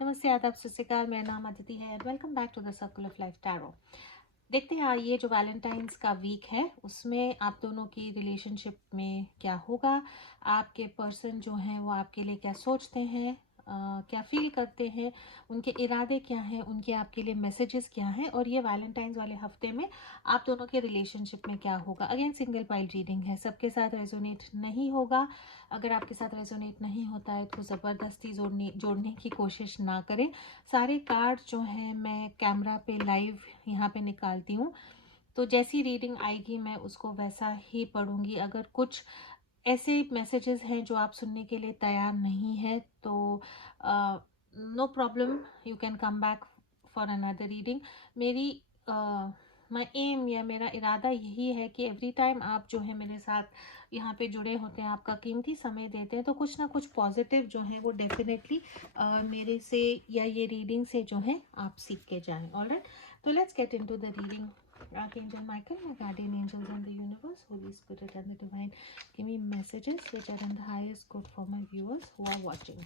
नमस्ते, आदाब, सत श्री अकाल। मेरा नाम अदिति है and welcome back to the circle of life tarot. देखते हैं ये जो वैलेंटाइंस का वीक है उसमें आप दोनों की रिलेशनशिप में क्या होगा। आपके पर्सन जो हैं वो आपके लिए क्या सोचते हैं, क्या फील करते हैं, उनके इरादे क्या हैं, उनके आपके लिए मैसेजेस क्या हैं, और ये वैलेंटाइंस वाले हफ्ते में आप दोनों के रिलेशनशिप में क्या होगा। अगेन सिंगल पाइल रीडिंग है, सबके साथ रेजोनेट नहीं होगा। अगर आपके साथ रेजोनेट नहीं होता है तो ज़बरदस्ती जोड़ने की कोशिश ना करें। सारे कार्ड जो हैं मैं कैमरा पे लाइव यहाँ पे निकालती हूँ, तो जैसी रीडिंग आएगी मैं उसको वैसा ही पढ़ूंगी। अगर कुछ ऐसे मैसेजेस हैं जो आप सुनने के लिए तैयार नहीं है तो no problem, you can come back for another reading. मेरी माई एम या मेरा इरादा यही है कि एवरी टाइम आप जो है मेरे साथ यहाँ पे जुड़े होते हैं, आपका कीमती समय देते हैं, तो कुछ ना कुछ पॉजिटिव जो है वो डेफिनेटली मेरे से या ये रीडिंग से जो है आप सीख के जाएं। ऑलराइट, तो let's get into the reading. Archangel Michael, my guardian angels and the universe, Holy Spirit and the divine, give me messages which are in the highest good for my viewers who are watching.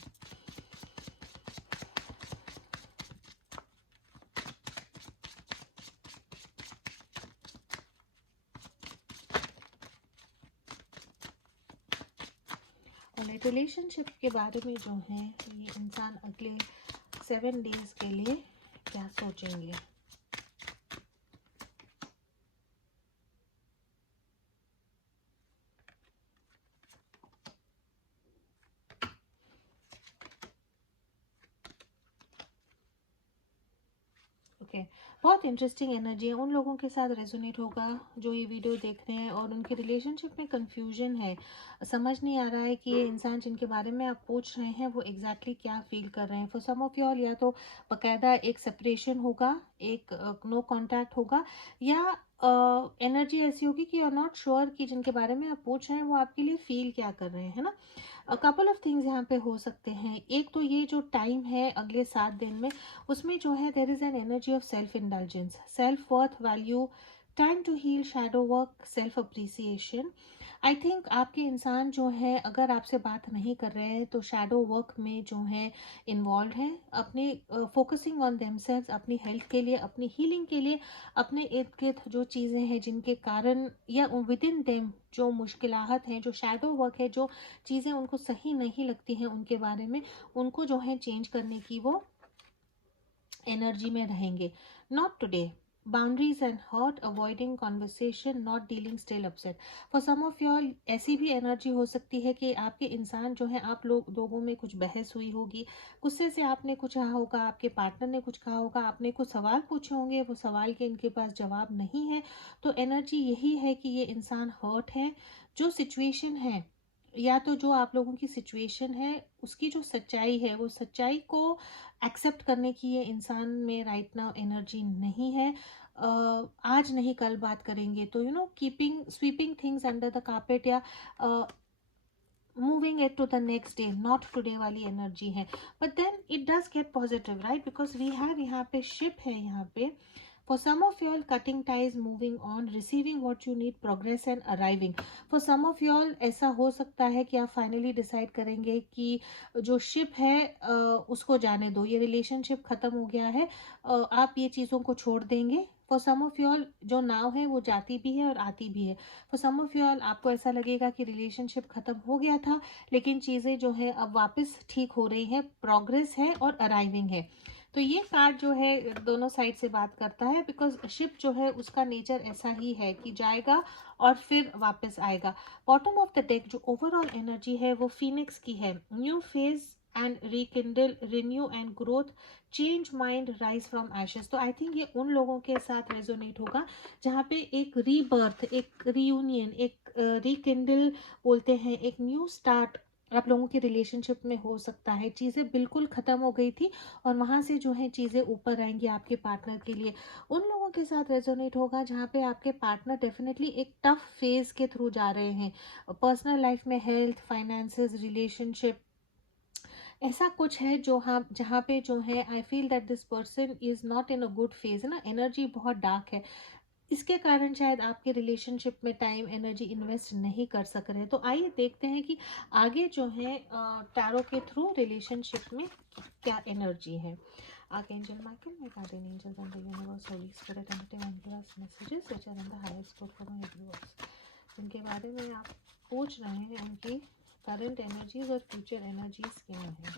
और relationship के बारे में जो है ये इंसान अगले 7 days के लिए क्या सोचेंगे। ओके, बहुत इंटरेस्टिंग एनर्जी है। उन लोगों के साथ रेजोनेट होगा जो ये वीडियो देख रहे हैं और उनके रिलेशनशिप में कंफ्यूजन है, समझ नहीं आ रहा है कि ये इंसान जिनके बारे में आप पूछ रहे हैं वो एग्जैक्टली क्या फील कर रहे हैं। फॉर सम ऑफ यॉल या तो बाकायदा एक सेपरेशन होगा, एक नो कांटेक्ट होगा, या एनर्जी ऐसी होगी कि यू आर नॉट श्योर कि जिनके बारे में आप पूछ रहे हैं वो आपके लिए फील क्या कर रहे हैं, है ना। कपल ऑफ थिंग्स यहाँ पे हो सकते हैं। एक तो ये जो टाइम है अगले 7 दिन में, उसमें जो है there is an energy of self indulgence, self worth, value, time to heal, shadow work, self appreciation. I think आपके इंसान जो है अगर आपसे बात नहीं कर रहे हैं तो शैडो वर्क में जो है इन्वॉल्व है, अपने फोकसिंग ऑन देमसेल्व्स, अपनी हेल्थ के लिए, अपनी हीलिंग के लिए, अपने इर्द गिर्द जो चीज़ें हैं जिनके कारण या विद इन देम जो मुश्किलात हैं, जो शैडो वर्क है, जो चीज़ें उनको सही नहीं लगती हैं उनके बारे में, उनको जो है चेंज करने की वो एनर्जी में रहेंगे। Not today, boundaries and hurt, avoiding conversation, not dealing, still upset. For some of your ऐसी भी एनर्जी हो सकती है कि आपके इंसान जो है, आप लोगों में कुछ बहस हुई होगी, गुस्से से आपने कुछ कहा होगा, आपके पार्टनर ने कुछ कहा होगा, आपने कुछ सवाल पूछे होंगे, वो सवाल के इनके पास जवाब नहीं है। तो एनर्जी यही है कि ये इंसान हर्ट है। जो सिचुएशन है या तो जो आप लोगों की सिचुएशन है उसकी जो सच्चाई है, वो सच्चाई को एक्सेप्ट करने की ये इंसान में राइट नाउ एनर्जी नहीं है। आज नहीं कल बात करेंगे, तो keeping sweeping things under the carpet या moving it to the next day, not today वाली एनर्जी है। But then it does get positive, right, because we have यहाँ पे शिप है यहाँ पे। For some of y'all, cutting ties, moving on, receiving what you need, progress and arriving. For some of y'all, ऐसा हो सकता है कि आप फाइनली डिसाइड करेंगे कि जो शिप है उसको जाने दो, ये रिलेशनशिप ख़त्म हो गया है, आप ये चीज़ों को छोड़ देंगे। फॉर सम ऑफ यॉल जो नाव है वो जाती भी है और आती भी है। फॉर सम ऑफ यॉल आपको ऐसा लगेगा कि रिलेशनशिप ख़त्म हो गया था लेकिन चीज़ें जो है अब वापस ठीक हो रही हैं, प्रोग्रेस है और अराइविंग है। तो ये कार्ड जो है दोनों साइड से बात करता है, बिकॉज शिप जो है उसका नेचर ऐसा ही है कि जाएगा और फिर वापस आएगा। बॉटम ऑफ द डेक जो ओवरऑल एनर्जी है वो फीनिक्स की है। New phase and rekindle, renew and growth, change mind, rise from ashes. तो आई थिंक ये उन लोगों के साथ रेजोनेट होगा जहाँ पे एक रीबर्थ, एक रीयूनियन, एक रिकिंडल बोलते हैं, एक न्यू स्टार्ट आप लोगों की रिलेशनशिप में हो सकता है। चीज़ें बिल्कुल ख़त्म हो गई थी और वहाँ से जो है चीज़ें ऊपर आएंगी आपके पार्टनर के लिए। उन लोगों के साथ रेजोनेट होगा जहाँ पे आपके पार्टनर डेफिनेटली एक टफ फेज के थ्रू जा रहे हैं, पर्सनल लाइफ में, हेल्थ, फाइनेंसेस, रिलेशनशिप, ऐसा कुछ है जो हाँ जहाँ पे जो है I feel that this person is not in a good phase, है ना। एनर्जी बहुत डार्क है। इसके कारण शायद आपके रिलेशनशिप में टाइम एनर्जी इन्वेस्ट नहीं कर सक रहे। तो आइए देखते हैं कि आगे जो है टैरो के थ्रू रिलेशनशिप में क्या एनर्जी है। Archangel Michael, my guardian angels and the universe, Holy Spirit and divine give us messages which are in the highest good for my universe। जिनके बारे में आप पूछ रहे हैं उनकी करंट एनर्जीज और फ्यूचर एनर्जीज क्या है।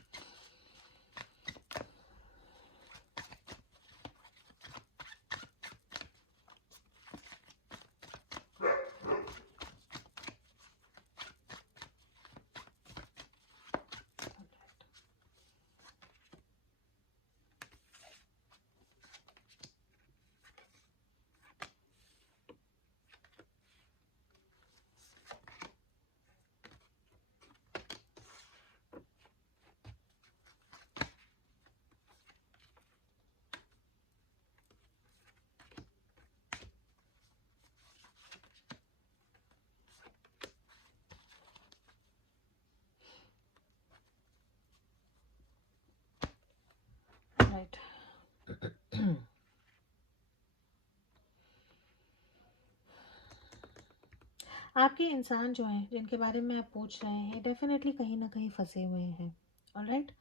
राइट। आपके इंसान जो हैं जिनके बारे में आप पूछ रहे हैं डेफिनेटली कहीं ना कहीं फंसे हुए हैं। ऑलराइट।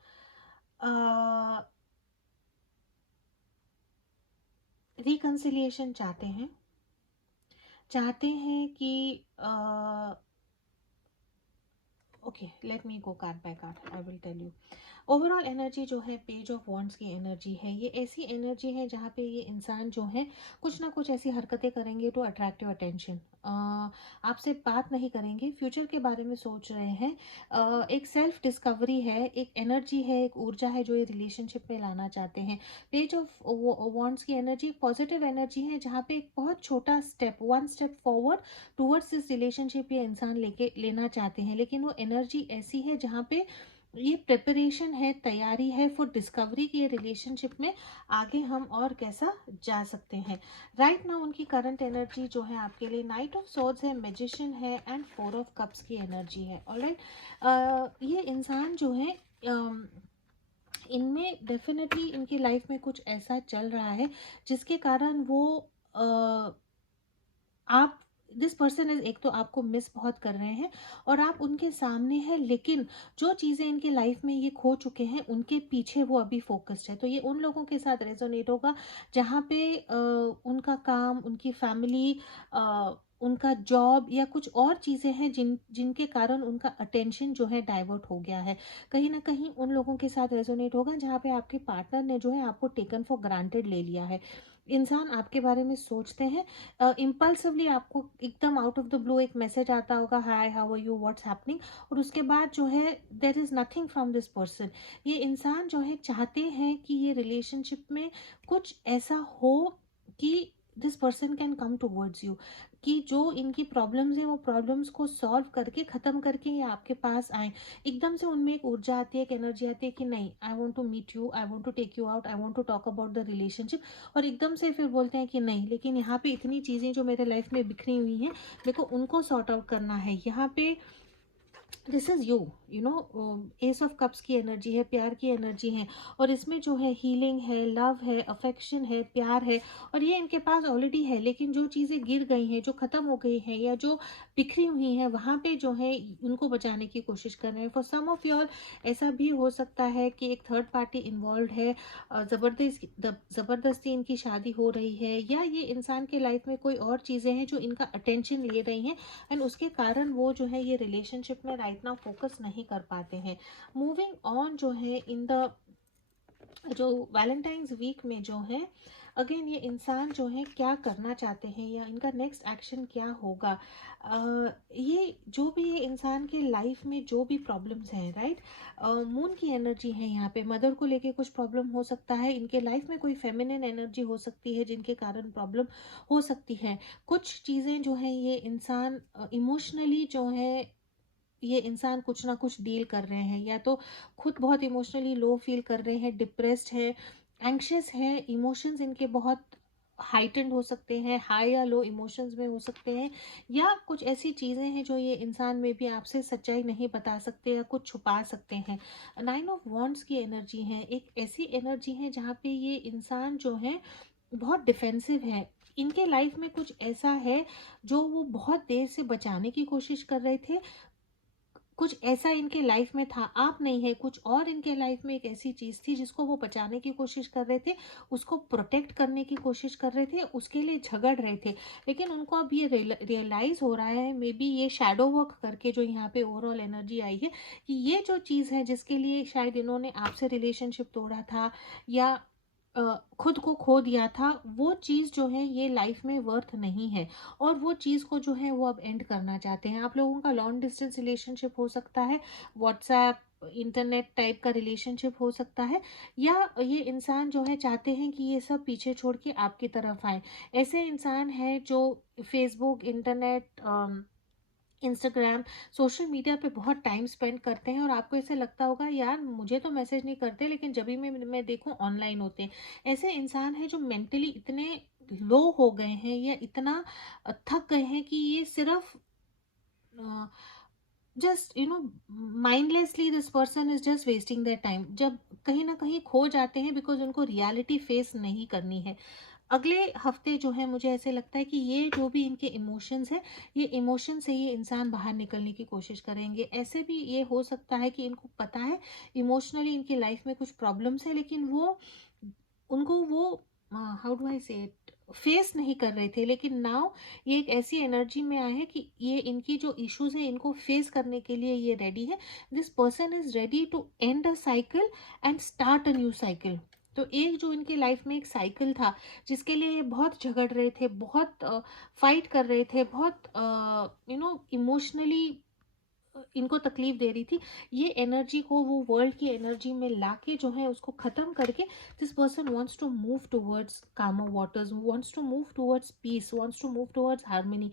रिकन्सिलिएशन चाहते हैं कि okay, let me go card by card, I will tell you. Overall energy जो है पेज ऑफ वॉन्ड्स की एनर्जी है। ये ऐसी एनर्जी है जहाँ पे ये इंसान जो है कुछ ना कुछ ऐसी हरकतें करेंगे टू अट्रैक्ट योर अटेंशन। आपसे बात नहीं करेंगे, फ्यूचर के बारे में सोच रहे हैं। एक सेल्फ डिस्कवरी है, एक एनर्जी है, एक ऊर्जा है जो ये रिलेशनशिप में लाना चाहते हैं। पेज ऑफ वॉन्ड्स की एनर्जी पॉजिटिव एनर्जी है जहाँ पे एक बहुत छोटा step, one step forward towards this relationship ये इंसान लेना चाहते हैं। लेकिन वो एनर्जी ऐसी है जहाँ पे ये प्रिपरेशन है, तैयारी है फॉर डिस्कवरी की ये रिलेशनशिप में आगे हम और कैसा जा सकते हैं। राइट नाउ उनकी करंट एनर्जी जो है आपके लिए नाइट ऑफ सोर्ड्स है, मैजिशियन है एंड फोर ऑफ कप्स की एनर्जी है। ऑलराइट। ये इंसान जो है इनमें डेफिनेटली इनकी लाइफ में कुछ ऐसा चल रहा है जिसके कारण वो आप दिस पर्सन इज, एक तो आपको मिस बहुत कर रहे हैं और आप उनके सामने हैं, लेकिन जो चीज़ें इनके लाइफ में ये खो चुके हैं उनके पीछे वो अभी फोकस्ड है। तो ये उन लोगों के साथ रेजोनेट होगा जहाँ पे उनका काम, उनकी फैमिली, उनका जॉब या कुछ और चीज़ें हैं जिनके कारण उनका अटेंशन जो है डाइवर्ट हो गया है। कहीं ना कहीं उन लोगों के साथ रेजोनेट होगा जहाँ पे आपके पार्टनर ने जो है आपको टेकन फॉर ग्रांटेड ले लिया है। इंसान आपके बारे में सोचते हैं इम्पल्सिवली, आपको एकदम आउट ऑफ द ब्लू एक मैसेज आता होगा, hi how are you, what's happening, और उसके बाद जो है there is nothing from this person. ये इंसान जो है चाहते हैं कि ये रिलेशनशिप में कुछ ऐसा हो कि this person can come towards you, कि जो इनकी प्रॉब्लम्स हैं वो प्रॉब्लम्स को सॉल्व करके ख़त्म करके ये आपके पास आए। एकदम से उनमें एक ऊर्जा आती है, एक एनर्जी आती है कि नहीं, I want to meet you, I want to take you out, I want to talk about the relationship. और एकदम से फिर बोलते हैं कि नहीं, लेकिन यहाँ पे इतनी चीज़ें जो मेरे लाइफ में बिखरी हुई हैं मेरे को उनको सॉर्ट आउट करना है। यहाँ पे this is you know, S of cups की एनर्जी है, प्यार की एनर्जी है, और इसमें जो है हीलिंग है, लव है, अफेक्शन है, प्यार है, और ये इनके पास ऑलरेडी है। लेकिन जो चीज़ें गिर गई हैं, जो ख़त्म हो गई हैं या जो बिखरी हुई हैं, वहाँ पे जो है उनको बचाने की कोशिश कर रहे हैं। फॉर सम ऑफ योर ऐसा भी हो सकता है कि एक थर्ड पार्टी इन्वॉल्व है, ज़बरदस्ती इनकी शादी हो रही है, या ये इंसान के लाइफ में कोई और चीज़ें हैं जो इनका अटेंशन ले रही हैं एंड उसके कारण वो जो है ये रिलेशनशिप में राइट नाउ फोकस नहीं कर पाते हैं। मूविंग ऑन जो है इन द जो वैलेंटाइंस वीक में जो है अगेन ये इंसान जो है क्या करना चाहते हैं या इनका नेक्स्ट एक्शन क्या होगा। ये जो भी ये इंसान के लाइफ में जो भी प्रॉब्लम्स हैं, राइट, मून की एनर्जी है यहाँ पे, मदर को लेके कुछ प्रॉब्लम हो सकता है, इनके लाइफ में कोई फेमिनिन एनर्जी हो सकती है जिनके कारण प्रॉब्लम हो सकती है। कुछ चीज़ें जो है ये इंसान इमोशनली जो है ये इंसान कुछ ना कुछ डील कर रहे हैं, या तो खुद बहुत इमोशनली लो फील कर रहे हैं, डिप्रेस्ड है, एंग्शियस है, इमोशंस इनके बहुत हाइटेंड हो सकते हैं, हाई या लो इमोशंस में हो सकते हैं, या कुछ ऐसी चीज़ें हैं जो ये इंसान में भी आपसे सच्चाई नहीं बता सकते या कुछ छुपा सकते हैं। नाइन ऑफ वॉन्ड्स की एनर्जी है, एक ऐसी एनर्जी है जहाँ पे ये इंसान जो है बहुत डिफेंसिव है। इनके लाइफ में कुछ ऐसा है जो वो बहुत देर से बचाने की कोशिश कर रहे थे। कुछ ऐसा इनके लाइफ में था, आप नहीं है, कुछ और इनके लाइफ में एक ऐसी चीज़ थी जिसको वो बचाने की कोशिश कर रहे थे, उसको प्रोटेक्ट करने की कोशिश कर रहे थे, उसके लिए झगड़ रहे थे। लेकिन उनको अब ये रियलाइज़ हो रहा है, मे बी ये शैडो वर्क करके जो यहाँ पे ओवरऑल एनर्जी आई है, कि ये जो चीज़ है जिसके लिए शायद इन्होंने आपसे रिलेशनशिप तोड़ा था या खुद को खो दिया था, वो चीज़ जो है ये लाइफ में वर्थ नहीं है। और वो चीज़ को जो है वो अब एंड करना चाहते हैं। आप लोगों का लॉन्ग डिस्टेंस रिलेशनशिप हो सकता है, व्हाट्सएप, इंटरनेट टाइप का रिलेशनशिप हो सकता है, या ये इंसान जो है चाहते हैं कि ये सब पीछे छोड़ के आपकी तरफ आए। ऐसे इंसान हैं जो Facebook, internet, Instagram, social media पे बहुत टाइम स्पेंड करते हैं, और आपको ऐसे लगता होगा यार मुझे तो मैसेज नहीं करते, लेकिन जब भी मैं देखूं ऑनलाइन होते हैं। ऐसे इंसान हैं जो मेंटली इतने लो हो गए हैं या इतना थक गए हैं कि ये सिर्फ just mindlessly this person is just wasting their time, जब कहीं ना कहीं खो जाते हैं, बिकॉज उनको रियलिटी फेस नहीं करनी है। अगले हफ्ते जो है मुझे ऐसे लगता है कि ये जो भी इनके इमोशंस है, ये इमोशन से ये इंसान बाहर निकलने की कोशिश करेंगे। ऐसे भी ये हो सकता है कि इनको पता है इमोशनली इनकी लाइफ में कुछ प्रॉब्लम्स है, लेकिन वो उनको वो हाउ डू आई से इट फेस नहीं कर रहे थे, लेकिन नाउ ये एक ऐसी एनर्जी में आए हैं कि ये इनकी जो इश्यूज है इनको फेस करने के लिए ये रेडी है। This person is ready to end a cycle and start a new cycle. तो एक जो इनकी लाइफ में एक साइकिल था जिसके लिए ये बहुत झगड़ रहे थे, बहुत फाइट कर रहे थे, बहुत इमोशनली इनको तकलीफ दे रही थी, ये एनर्जी को वो वर्ल्ड की एनर्जी में लाके जो है उसको ख़त्म करके this person wants to move towards calmer waters, wants to move towards peace, wants to move towards harmony.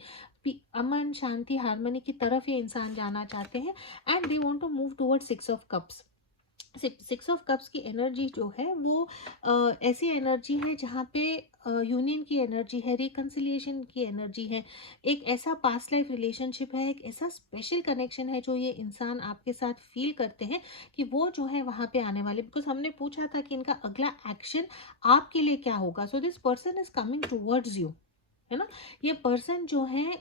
अमन, शांति, हार्मनी की तरफ ये इंसान जाना चाहते हैं, and they want to move towards six of cups. Six of cups की एनर्जी जो है वो ऐसी एनर्जी है जहाँ पे यूनियन की एनर्जी है, रिकन्सिलिएशन की एनर्जी है, एक ऐसा पास्ट लाइफ रिलेशनशिप है, एक ऐसा स्पेशल कनेक्शन है जो ये इंसान आपके साथ फील करते हैं कि वो जो है वहाँ पे आने वाले। बिकॉज हमने पूछा था कि इनका अगला एक्शन आपके लिए क्या होगा, so this person is coming towards you, है ना। ये पर्सन जो है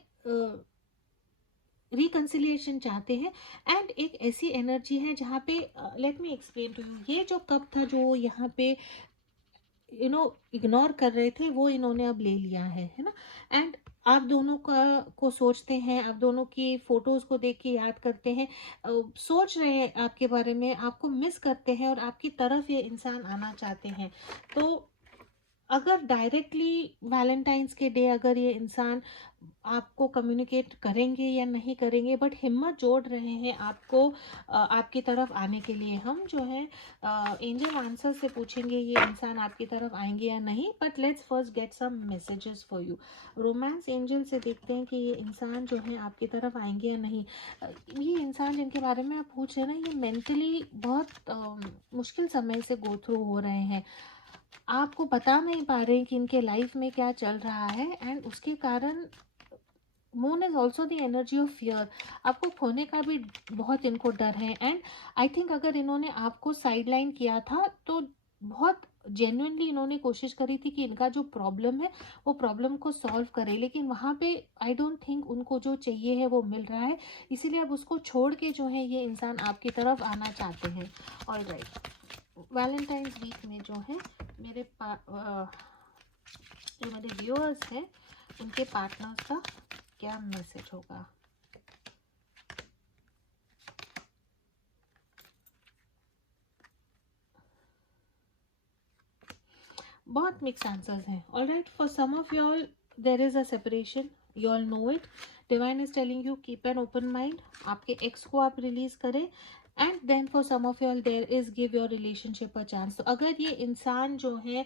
रिकन्सिलिएशन चाहते हैं, एंड एक ऐसी एनर्जी है जहाँ पे let me explain to you, ये जो कप था जो यहाँ पे इग्नोर कर रहे थे, वो इन्होंने अब ले लिया है ना। एंड आप दोनों का को सोचते हैं, आप दोनों की फोटोज को देख के याद करते हैं, सोच रहे हैं आपके बारे में, आपको मिस करते हैं, और आपकी तरफ ये इंसान आना चाहते हैं। तो अगर डायरेक्टली वैलेंटाइंस के डे अगर ये इंसान आपको कम्युनिकेट करेंगे या नहीं करेंगे, बट हिम्मत जोड़ रहे हैं आपको आपकी तरफ आने के लिए, हम जो है एंजल आंसर से पूछेंगे ये इंसान आपकी तरफ आएंगे या नहीं। But let's first get some messages for you. Romance angel से देखते हैं कि ये इंसान जो है आपकी तरफ आएंगे या नहीं। ये इंसान जिनके बारे में आप पूछ रहे हैं ना, ये मेंटली बहुत मुश्किल समय से गो थ्रू हो रहे हैं, आपको बता नहीं पा रहे हैं कि इनके लाइफ में क्या चल रहा है, एंड उसके कारण moon is also the energy of fear. आपको खोने का भी बहुत इनको डर है, एंड आई थिंक अगर इन्होंने आपको साइडलाइन किया था तो बहुत जेन्युइनली इन्होंने कोशिश करी थी कि इनका जो प्रॉब्लम है वो प्रॉब्लम को सॉल्व करे, लेकिन वहाँ पे आई डोंट थिंक उनको जो चाहिए है वो मिल रहा है, इसीलिए अब उसको छोड़ के जो है ये इंसान आपकी तरफ आना चाहते हैं। ऑलराइट, वैलेंटाइंस वीक में जो है मेरे जो मेरे व्यूअर्स हैं उनके पार्टनर्स का क्या मैसेज होगा। बहुत मिक्स आंसर्स हैं। Alright, for some of you all there is a separation, you all know it. Divine is telling you keep an open mind, आपके एक्स को आप रिलीज करें, and then for some of you there is give your relationship a chance. तो अगर ये इंसान जो है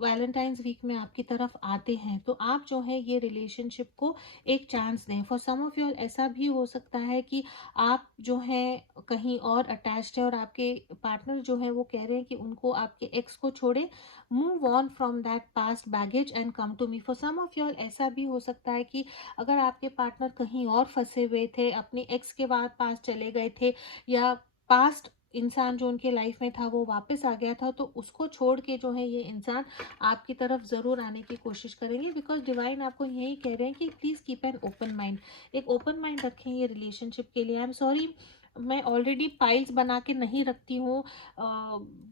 वैलेंटाइंस वीक में आपकी तरफ आते हैं तो आप जो है ये रिलेशनशिप को एक चांस दें। फॉर सम ऑफ यू ऐसा भी हो सकता है कि आप जो है कहीं और अटैच्ड है और आपके पार्टनर जो है वो कह रहे हैं कि उनको आपके एक्स को छोड़े, move on from that past baggage and come to me. For some of you ऐसा भी हो सकता है कि अगर आपके पार्टनर कहीं और फंसे हुए थे, अपनी एक्स के बाद पास चले गए थे, या पास्ट इंसान जो उनके लाइफ में था वो वापस आ गया था, तो उसको छोड़ के जो है ये इंसान आपकी तरफ ज़रूर आने की कोशिश करेंगे, बिकॉज डिवाइन आपको यही कह रहे हैं कि please keep an open mind. एक ओपन माइंड रखें ये रिलेशनशिप के लिए। आई एम सॉरी, मैं ऑलरेडी पाइल्स बना के नहीं रखती हूँ,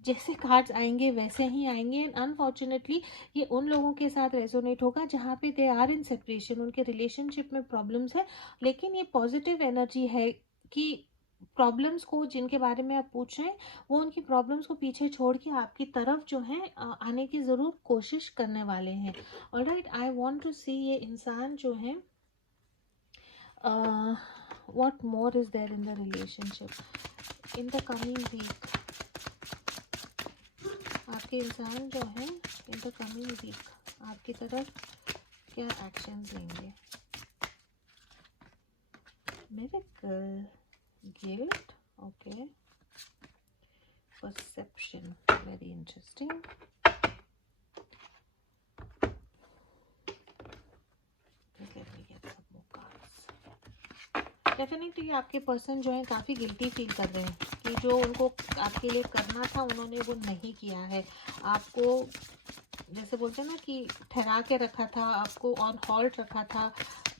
जैसे कार्ड्स आएंगे वैसे ही आएंगे। एंड अनफॉर्चुनेटली ये उन लोगों के साथ रेजोनेट होगा जहाँ पे दे आर इन सेपरेशन, उनके रिलेशनशिप में प्रॉब्लम्स है, लेकिन ये पॉजिटिव एनर्जी है कि प्रॉब्लम्स को जिनके बारे में आप पूछ रहे हैं वो उनकी प्रॉब्लम्स को पीछे छोड़ के आपकी तरफ जो है आने की ज़रूर कोशिश करने वाले हैं। Alright, I want to see ये इंसान जो है what more is there in the relationship in the coming week. आपके इंसान जो है इन द कमिंग वीक आपकी तरफ क्या एक्शंस लेंगे? Miracle, guilt, okay, perception, very interesting. Let me get some more cards. Definitely आपके पर्सन जो है काफ़ी गिल्टी फील कर रहे हैं कि जो उनको आपके लिए करना था उन्होंने वो नहीं किया है। आपको जैसे बोलते हैं ना कि ठहरा के रखा था, आपको ऑन हॉल्ट रखा था,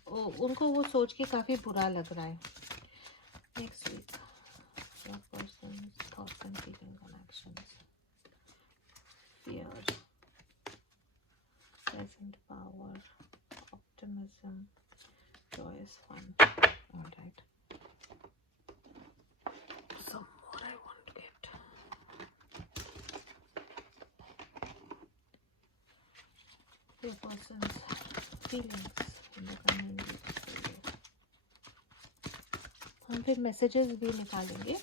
उनको वो सोच के काफ़ी बुरा लग रहा है। Next week your person's thoughts and feelings and actions. Fear, present power, optimism, joyous fun. All right. Some more I want to get. Your person's feelings in the coming weeks. हम फिर मैसेजेस भी निकालेंगे।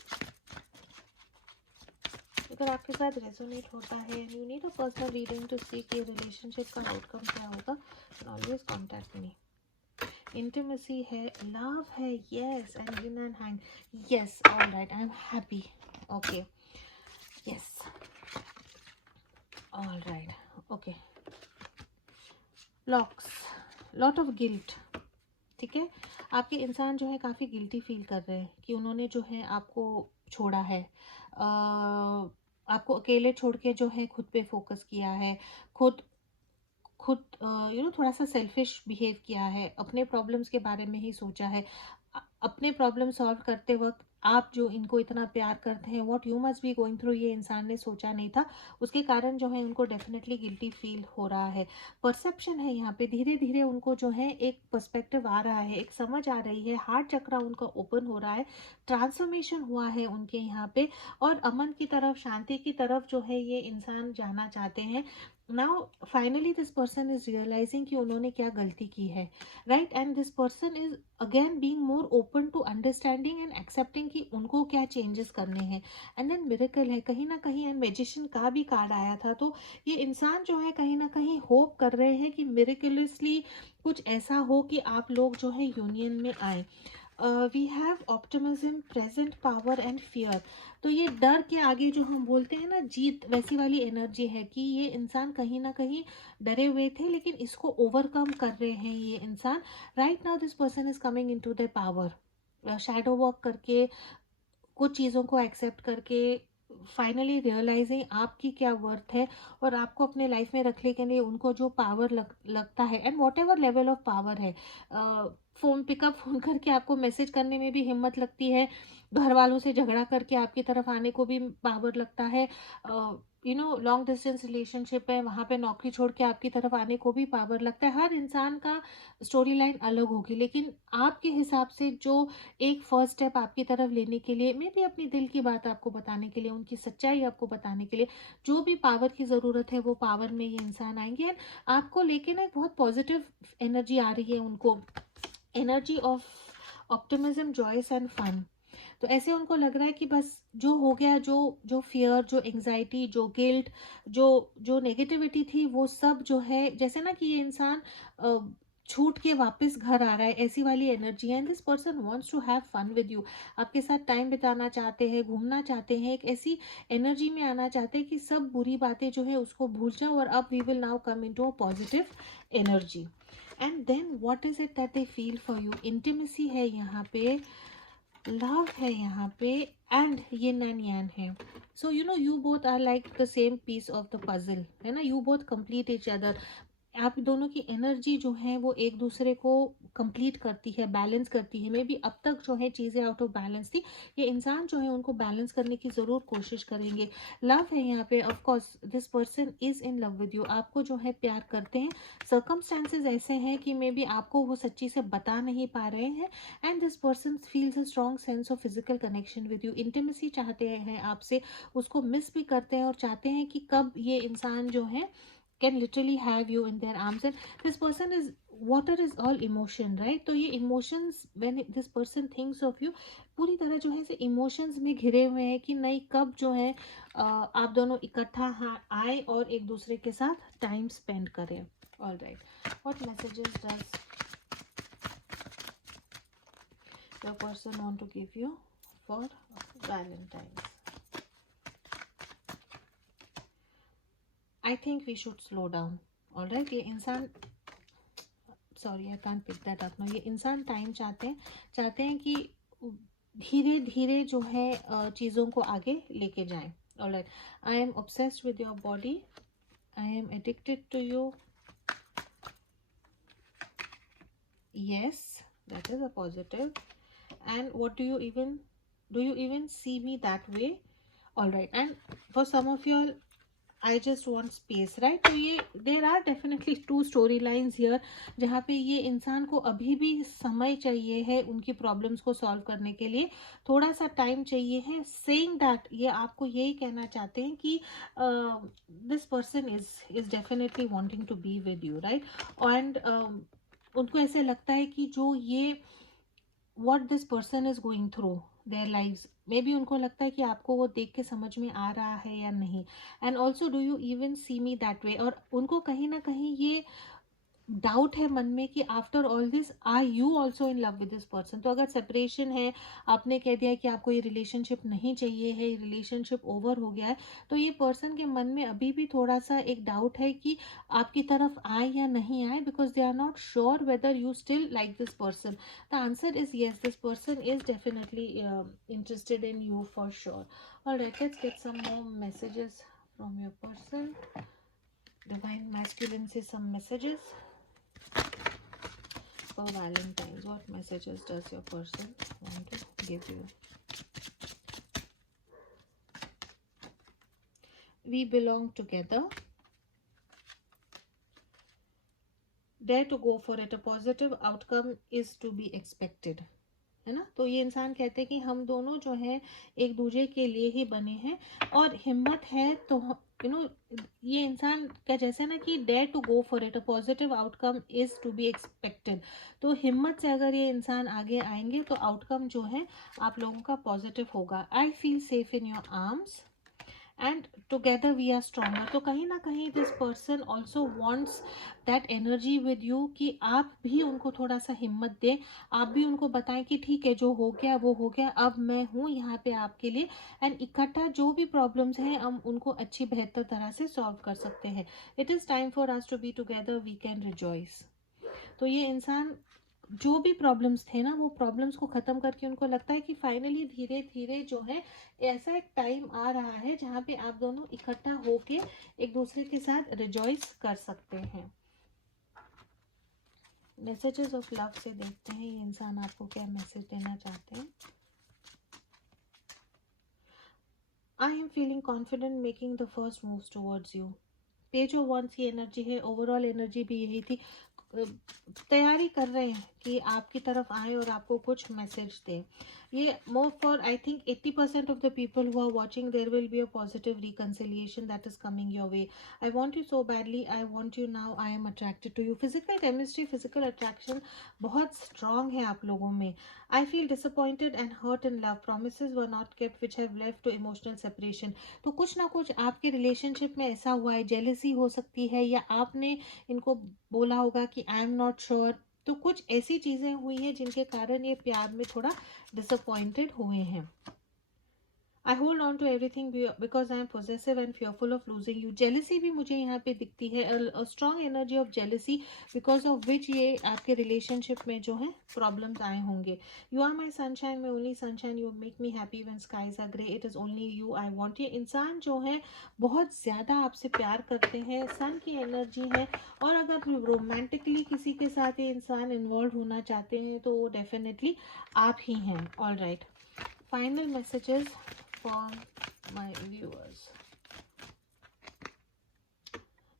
अगर आपके साथ resonate होता है and you need a personal reading to see कि रिलेशनशिप का आउटकम क्या होगा, ऑलवेज कॉन्टैक्ट मी। इंटीमेसी है, लव है, yes, and win and hang, yes, alright, I am happy, okay, yes, alright, okay. Locks, lot of guilt, ठीक है। आपके इंसान जो है काफ़ी गिल्टी फील कर रहे हैं कि उन्होंने जो है आपको छोड़ा है, आपको अकेले छोड़ के जो है खुद पे फोकस किया है, खुद खुद थोड़ा सा सेल्फिश बिहेव किया है, अपने प्रॉब्लम्स के बारे में ही सोचा है। अपने प्रॉब्लम सॉल्व करते वक्त आप जो इनको इतना प्यार करते हैं, what you must be going through, ये इंसान ने सोचा नहीं था। उसके कारण जो है उनको डेफिनेटली गिल्टी फील हो रहा है। परसेप्शन है यहाँ पे, धीरे धीरे उनको जो है एक पर्सपेक्टिव आ रहा है, एक समझ आ रही है, हार्ट चक्रा उनका ओपन हो रहा है, ट्रांसफॉर्मेशन हुआ है उनके यहाँ पे, और अमन की तरफ, शांति की तरफ जो है ये इंसान जाना चाहते हैं। Now finally this person is realising कि उन्होंने क्या गलती की है, right, and this person is again being more open to understanding and accepting कि उनको क्या चेंजेस करने हैं। एंड देन मिरेकल है कहीं ना कहीं, एंड मैजिशियन का भी कार्ड आया था, तो ये इंसान जो है कहीं ना कहीं होप कर रहे हैं कि मिरेकलसली कुछ ऐसा हो कि आप लोग जो है यूनियन में आए। We have optimism, present power and fear. तो ये डर के आगे जो हम बोलते हैं ना जीत, वैसी वाली एनर्जी है कि ये इंसान कहीं ना कहीं डरे हुए थे लेकिन इसको ओवरकम कर रहे हैं ये इंसान। Right now this person is coming into the power, shadow walk करके, कुछ चीज़ों को एक्सेप्ट करके, फाइनली रियलाइजिंग आपकी क्या वर्थ है और आपको अपने लाइफ में रखने के लिए उनको जो पावर लगता है, and what ever level of power है, फ़ोन पिकअप फ़ोन करके आपको मैसेज करने में भी हिम्मत लगती है, घर वालों से झगड़ा करके आपकी तरफ आने को भी पावर लगता है, लॉन्ग डिस्टेंस रिलेशनशिप है वहाँ पे नौकरी छोड़ के आपकी तरफ आने को भी पावर लगता है। हर इंसान का स्टोरी लाइन अलग होगी, लेकिन आपके हिसाब से जो एक फर्स्ट स्टेप आपकी तरफ लेने के लिए, मे भी अपनी दिल की बात आपको बताने के लिए, उनकी सच्चाई आपको बताने के लिए, जो भी पावर की ज़रूरत है वो पावर में ये इंसान आएंगे। एंड आपको लेके ना एक बहुत पॉजिटिव एनर्जी आ रही है उनको, energy of optimism, joys and fun. तो ऐसे उनको लग रहा है कि बस जो हो गया, जो जो फियर, जो एंग्जाइटी, जो गिल्ट, जो जो नेगेटिविटी थी, वो सब जो है, जैसे ना कि ये इंसान छूट के वापस घर आ रहा है, ऐसी वाली एनर्जी है। And this person wants to have fun with you, आपके साथ टाइम बिताना चाहते हैं, घूमना चाहते हैं, एक ऐसी एनर्जी में आना चाहते हैं कि सब बुरी बातें जो है उसको भूल जाओ, और अब we will now come into a positive energy. And then what is it that they feel for you? Intimacy है यहाँ पे, लव है यहाँ पे एंड यिन एंड यान है. So you know you both are like the same piece of the puzzle, है ना. You both complete each other. आप दोनों की एनर्जी जो है वो एक दूसरे को कंप्लीट करती है, बैलेंस करती है. मे बी अब तक जो है चीज़ें आउट ऑफ बैलेंस थी, ये इंसान जो है उनको बैलेंस करने की ज़रूर कोशिश करेंगे. लव है यहाँ पे. Of course this person is in love with you. आपको जो है प्यार करते हैं. सर्कमस्टांसेस ऐसे हैं कि मे बी आपको वो सच्ची से बता नहीं पा रहे हैं. And this person feels a strong sense of physical connection with you. Intimacy चाहते हैं आपसे, उसको मिस भी करते हैं और चाहते हैं कि कब ये इंसान जो है can literally have you in their arms. And this person is, water is all emotion, right? तो ये emotions when this person thinks of you, पूरी तरह जो है से emotions में घिरे हुए हैं कि नहीं कब जो है आप दोनों इकट्ठा आए और एक दूसरे के साथ टाइम स्पेंड करें. All right, what messages does your person want to give you for Valentine's? I think we should slow down. All right, ये इंसान, sorry I can't pick that up now. ये इंसान टाइम चाहते हैं कि धीरे धीरे जो है चीज़ों को आगे लेके जाएं. Alright, I am obsessed with your body, I am addicted to you. Yes, that is a positive. And what do you even see me that way? All right, and for some of you all, I just want space, right? तो ये there are definitely two storylines here जहाँ पे ये इंसान को अभी भी समय चाहिए है उनकी प्रॉब्लम्स को सॉल्व करने के लिए, थोड़ा सा टाइम चाहिए है. saying that ये आपको यही कहना चाहते हैं कि this person is definitely wanting to be with you, right? and उनको ऐसे लगता है कि जो ये what this person is going through their lives, may be उनको लगता है कि आपको वो देख के समझ में आ रहा है या नहीं. And also do you even see me that way. और उनको कहीं ना कहीं ये डाउट है मन में कि after all this are you also in love with this person. तो अगर सेपरेशन है, आपने कह दिया कि आपको ये रिलेशनशिप नहीं चाहिए है, ये रिलेशनशिप ओवर हो गया है, तो ये पर्सन के मन में अभी भी थोड़ा सा एक डाउट है कि आपकी तरफ आए या नहीं आए, because they are not sure whether you still like this person. The answer is yes, this person is definitely interested in you for sure. Alright, let's get some more messages from your person. Divine masculine से some messages for Valentine's. What messages does your person want to give you? We belong together. Dare to go for it. A positive outcome is to be expected. है ना. तो ये इंसान कहते हैं कि हम दोनों जो है एक दूसरे के लिए ही बने हैं और हिम्मत है तो यू नो ये इंसान का जैसे ना कि dare to go for it, a positive outcome is to be expected. तो हिम्मत से अगर ये इंसान आगे आएंगे तो आउटकम जो है आप लोगों का पॉजिटिव होगा. I feel safe in your arms and together we are stronger. तो कहीं ना कहीं this person also wants that energy with you कि आप भी उनको थोड़ा सा हिम्मत दें, आप भी उनको बताएं कि ठीक है जो हो गया वो हो गया, अब मैं हूँ यहाँ पे आपके लिए. एंड इकट्ठा जो भी प्रॉब्लम्स हैं हम उनको अच्छी बेहतर तरह से सॉल्व कर सकते हैं. It is time for us to be together, we can rejoice. तो ये इंसान जो भी प्रॉब्लम्स थे ना वो प्रॉब्लम्स को ख़त्म करके उनको लगता है कि फाइनली धीरे धीरे जो है ऐसा एक टाइम आ रहा है जहाँ पे आप दोनों इकट्ठा होके एक दूसरे के साथ रिजॉइस कर सकते हैं. मैसेजेस ऑफ लव से देखते हैं ये इंसान आपको क्या मैसेज देना चाहते हैं. I am feeling confident making the first moves towards you. Page of wands की एनर्जी है, ओवरऑल एनर्जी भी यही थी. तैयारी कर रहे हैं कि आपकी तरफ आए और आपको कुछ मैसेज दें. ये more for I think 80% of the people who are watching there will be a positive reconciliation that is coming your way. I want you so badly, I want you now, I am attracted to you. Physical chemistry, physical attraction बहुत strong है आप लोगों में. I feel disappointed and hurt in love, promises were not kept which have left to emotional separation. तो कुछ ना कुछ आपके रिलेशनशिप में ऐसा हुआ है, जेलसी हो सकती है या आपने इनको बोला होगा कि आई एम नॉट श्योर. तो कुछ ऐसी चीज़ें हुई हैं जिनके कारण ये प्यार में थोड़ा डिसअपॉइंटेड हुए हैं. I hold on to everything because I am possessive and fearful of losing you. Jealousy भी मुझे यहाँ पे दिखती है, strong energy of jealousy because of which ये आपके रिलेशनशिप में जो है प्रॉब्लम्स आए होंगे। You are my sunshine, my only sunshine, you make me happy when skies are grey, it is only you I want. ये इंसान जो है बहुत ज़्यादा आपसे प्यार करते हैं, सन की एनर्जी है। और अगर रोमांटिकली किसी के साथ ये इंसान इन्वॉल्व होना चाहते हैं तो वो डेफिनेटली आप ही हैं। All right, final messages for my viewers.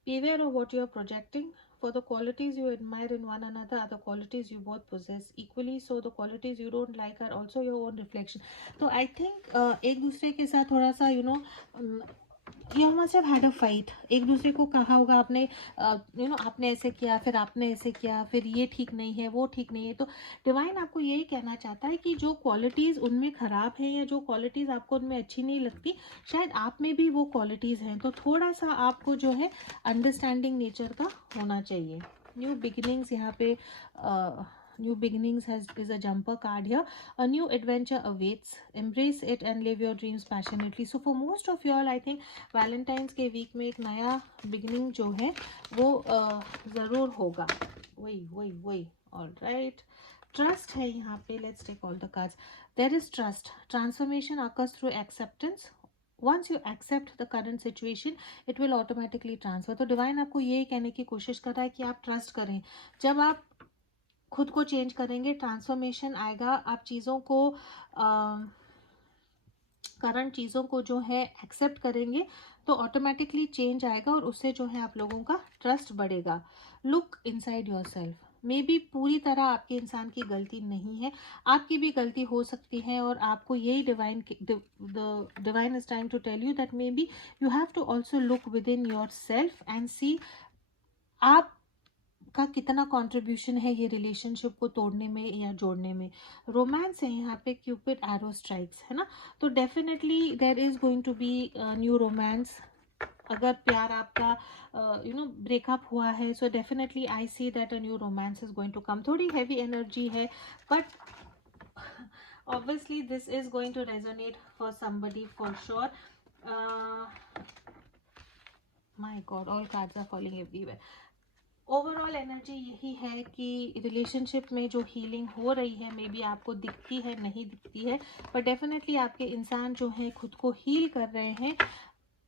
Be aware of what you are projecting. For the qualities you admire in one another are the qualities you both possess equally. So the qualities you don't like are also your own reflection. तो I think एक दूसरे के साथ थोड़ा सा you must have had a fight. एक दूसरे को कहा होगा आपने, आपने ऐसे किया, फिर आपने ऐसे किया, फिर ये ठीक नहीं है, वो ठीक नहीं है। तो डिवाइन आपको यही कहना चाहता है कि जो क्वालिटीज़ उनमें ख़राब है या जो क्वालिटीज़ आपको उनमें अच्छी नहीं लगती, शायद आप में भी वो क्वालिटीज़ हैं। तो थोड़ा सा आपको जो है अंडरस्टैंडिंग नेचर का होना चाहिए। न्यू बिगिनिंग्स यहाँ पे new beginnings is a jumper card here. A new adventure awaits, embrace it and live your dreams passionately. So for most of you all, I think Valentine's के week में एक नया beginning जो है वो ज़रूर होगा। वही ऑल राइट। ट्रस्ट है यहाँ पे, let's take all the cards. There is trust, transformation occurs through acceptance. Once you accept the current situation it will automatically transfer. तो डिवाइन आपको ये कहने की कोशिश कर रहा है कि आप ट्रस्ट करें। जब आप खुद को चेंज करेंगे, ट्रांसफॉर्मेशन आएगा। आप चीज़ों को करंट चीज़ों को जो है एक्सेप्ट करेंगे तो ऑटोमेटिकली चेंज आएगा और उससे जो है आप लोगों का ट्रस्ट बढ़ेगा। Look inside your self. May be पूरी तरह आपके इंसान की गलती नहीं है, आपकी भी गलती हो सकती है। और आपको यही divine is trying to tell you that may be you have to also look with in your self and see आप का कितना कंट्रीब्यूशन है ये रिलेशनशिप को तोड़ने में या जोड़ने में। रोमांस है यहाँ पे, क्यूपिड एरो स्ट्राइक्स है ना। तो definitely there is going to be new romance. अगर प्यार आपका ब्रेकअप हुआ है, so definitely I see that a new romance is going to come. थोड़ी हैवी एनर्जी है but obviously this is going to resonate for somebody for sure. My god, all cards are falling everywhere. Overall energy यही है कि relationship में जो healing हो रही है, मे बी आपको दिखती है नहीं दिखती है, पर डेफिनेटली आपके इंसान जो है खुद को हील कर रहे हैं।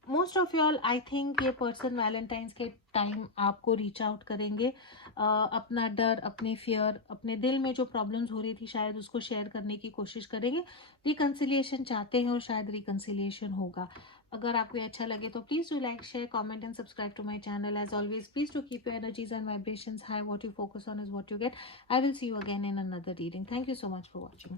Most of you all, I think ये पर्सन वैलेंटाइंस के टाइम आपको रीच आउट करेंगे। अपना डर, अपने फियर, अपने दिल में जो प्रॉब्लम्स हो रही थी शायद उसको शेयर करने की कोशिश करेंगे। रिकन्सिलिएशन चाहते हैं और शायद रिकन्सिलिएशन होगा। अगर आपको अच्छा लगे तो please do like, share, comment and subscribe to my channel. As always please to keep your energies and vibrations high. What you focus on is what you get. I will see you again in another reading. Thank you so much for watching.